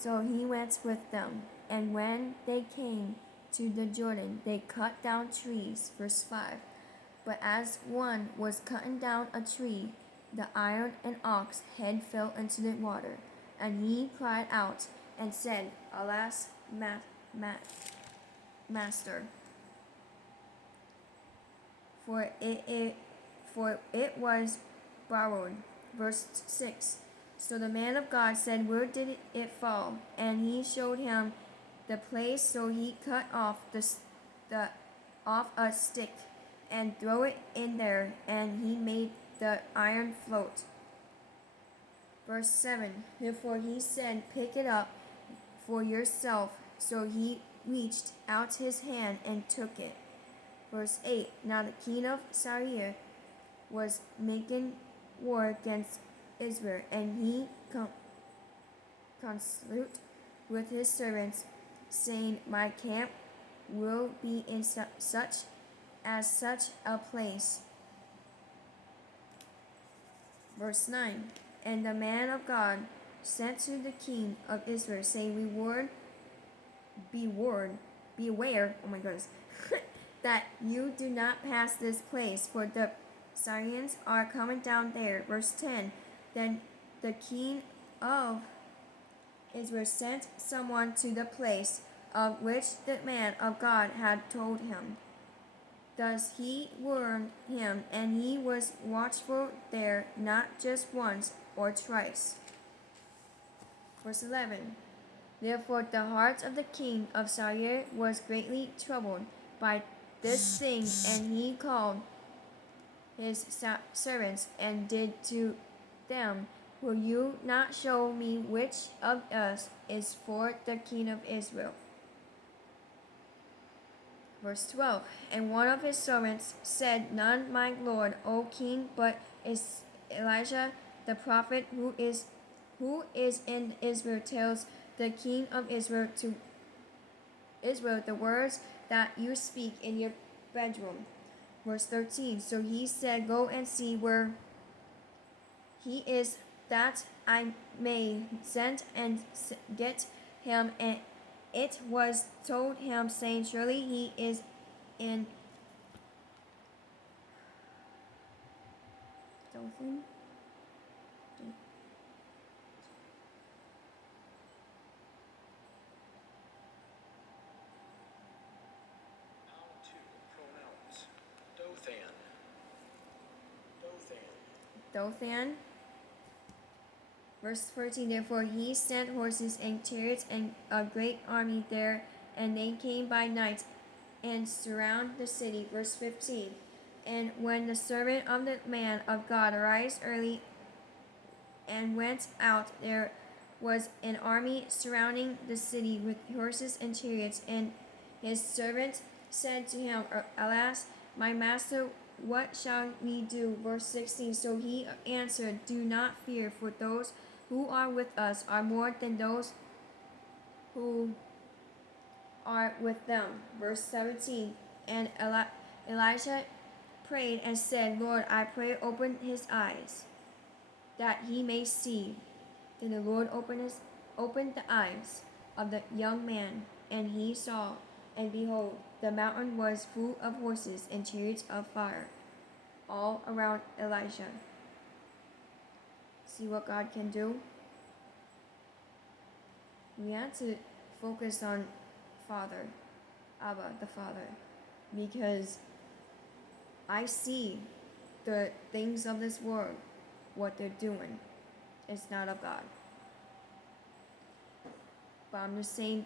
So he went with them, and when they came to the Jordan, they cut down trees. Verse 5. But as one was cutting down a tree, the iron and ox head fell into the water, and he cried out and said, Alas, master, for it was borrowed. Verse 6. So the man of God said, Where did it fall? And he showed him the place. So he cut off off a stick and threw it in there, and he made the iron float. Verse 7. Therefore he said, Pick it up for yourself. So he reached out his hand and took it. Verse 8. Now the king of Syria was making war against Israel, and he consulted with his servants, saying, My camp will be in such a place. Verse 9. And the man of God sent to the king of Israel, saying, beware, oh my goodness, that you do not pass this place, for the Syrians are coming down there. Verse 10. Then the king of Israel sent someone to the place of which the man of God had told him. Thus he warned him, and he was watchful there not just once or twice. Verse 11. Therefore the heart of the king of Syria was greatly troubled by this thing, and he called his servants and did to them, Will you not show me which of us is for the king of Israel? Verse 12. And one of his servants said, None, my lord, O king, but is Elijah the prophet who is in Israel, tells the king of Israel to Israel the words that you speak in your bedroom. Verse 13. So he said, Go and see where he is, that I may send and get him. And it was told him, saying, Surely he is in Dothan. Dothan. Verse 14. Therefore he sent horses and chariots and a great army there, and they came by night and surround the city. Verse 15. And when the servant of the man of God arose early and went out, there was an army surrounding the city with horses and chariots. And his servant said to him, Alas, my master, what shall we do? Verse 16. So he answered, Do not fear, for those who are with us are more than those who are with them. Verse 17. And Elisha prayed and said, Lord, I pray, open his eyes, that he may see. Then the Lord opened the eyes of the young man, and he saw, and behold, the mountain was full of horses and chariots of fire, all around Elisha. See what God can do? We have to focus on Father, Abba, the Father, because I see the things of this world, what they're doing. It's not of God. But I'm just saying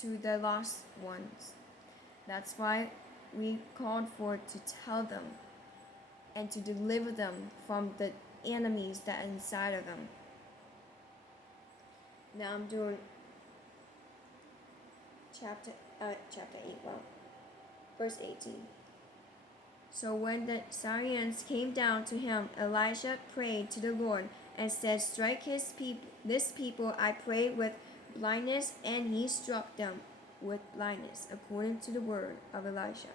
to the lost ones, that's why we called for to tell them and to deliver them from the enemies that are inside of them. Now I'm doing chapter 8, verse 18. So when the Syrians came down to him, Elisha prayed to the Lord and said, Strike this people, I pray, with blindness. And he struck them with blindness, according to the word of Elisha.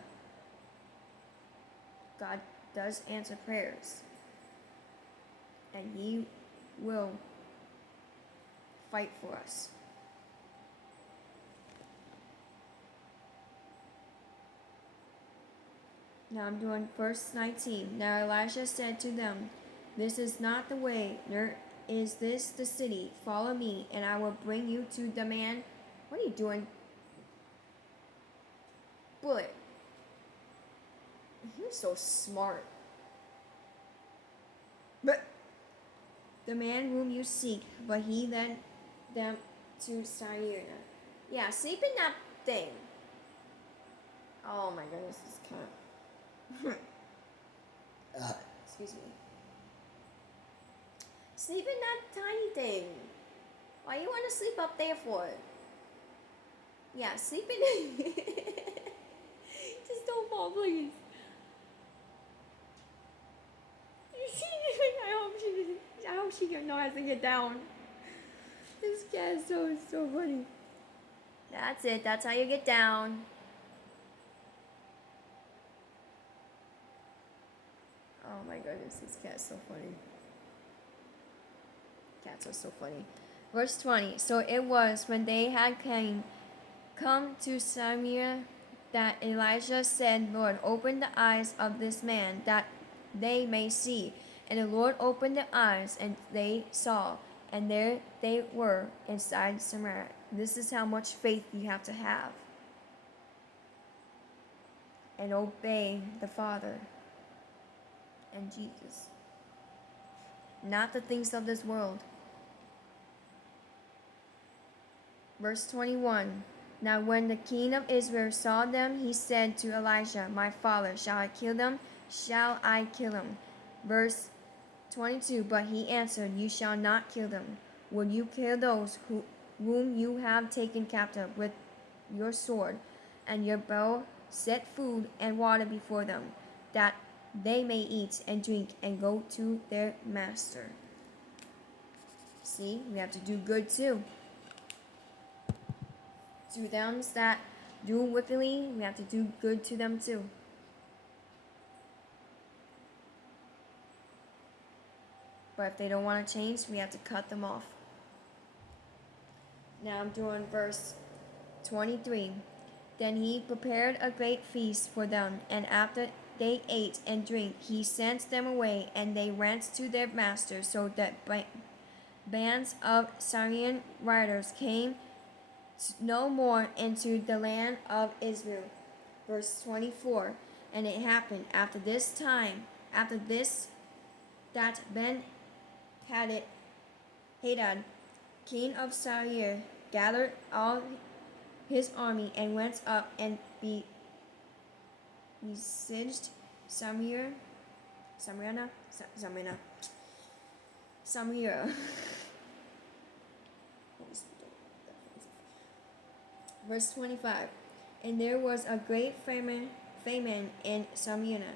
God does answer prayers, and he will fight for us. Now I'm doing verse 19. Now Elisha said to them, "This is not the way, nor is this the city. Follow me, and I will bring you to the man." What are you doing? Bullet. You're so smart. But the man whom you seek, but he led them to Syria. Yeah, sleep in that thing. Oh my goodness, this cat. Excuse me. Sleep in that tiny thing. Why you want to sleep up there for? Yeah, sleep in it. Just don't fall, please. I hope she knows how to get down. This cat is so funny. That's it. That's how you get down. Oh my goodness, this cat's so funny. Cats are so funny. Verse 20. So it was when they had come to Samaria that Elijah said, "Lord, open the eyes of this man that they may see." And the Lord opened their eyes, and they saw, and there they were inside Samaria. This is how much faith you have to have. And obey the Father and Jesus, not the things of this world. Verse 21. Now when the king of Israel saw them, he said to Elisha, "My father, shall I kill them? Shall I kill them?" Verse 22. But he answered, "You shall not kill them. Will you kill those whom you have taken captive with your sword, and your bow? Set food and water before them, that they may eat and drink and go to their master." See, we have to do good too. To them that do wickedly, we have to do good to them too. But if they don't want to change, we have to cut them off. Now I'm doing verse 23. Then he prepared a great feast for them, and after they ate and drank, he sent them away, and they went to their master, so that bands of Syrian riders came no more into the land of Israel. Verse 24. And it happened after this, that Ben-Hadad, king of Syria, gathered all his army and went up and besieged Samaria. Verse 25. And there was a great famine in Samaria.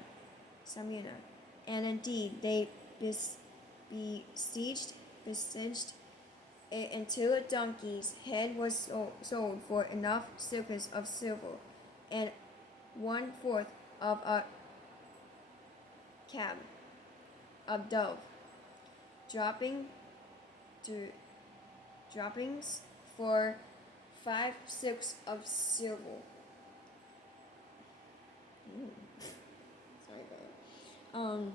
And indeed they besieged it until a donkey's head was sold for enough shekels of silver, and 1/4 of a cab of dove, droppings for 5 shekels of silver. Sorry about that.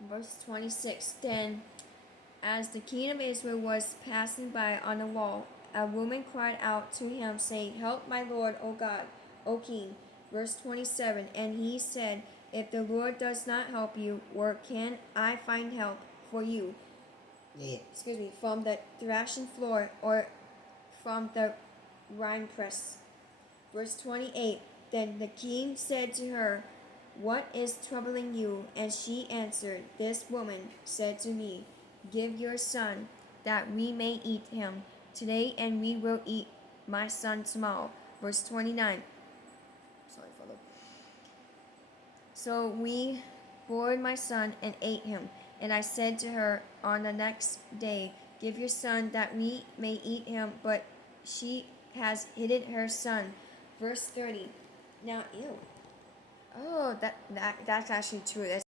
Verse 26. Then, as the king of Israel was passing by on the wall, a woman cried out to him, saying, "Help my lord, O God, O king." Verse 27. And he said, "If the Lord does not help you, where can I find help for you?" From the threshing floor, or from the winepress. Verse 28. Then the king said to her, "What is troubling you?" And she answered, "This woman said to me, 'Give your son, that we may eat him today, and we will eat my son tomorrow.'" Verse 29. Sorry, Father. So we bored my son and ate him. And I said to her on the next day, "Give your son, that we may eat him." But she has hidden her son. Verse 30. Now, ew. Oh, that's actually true. That's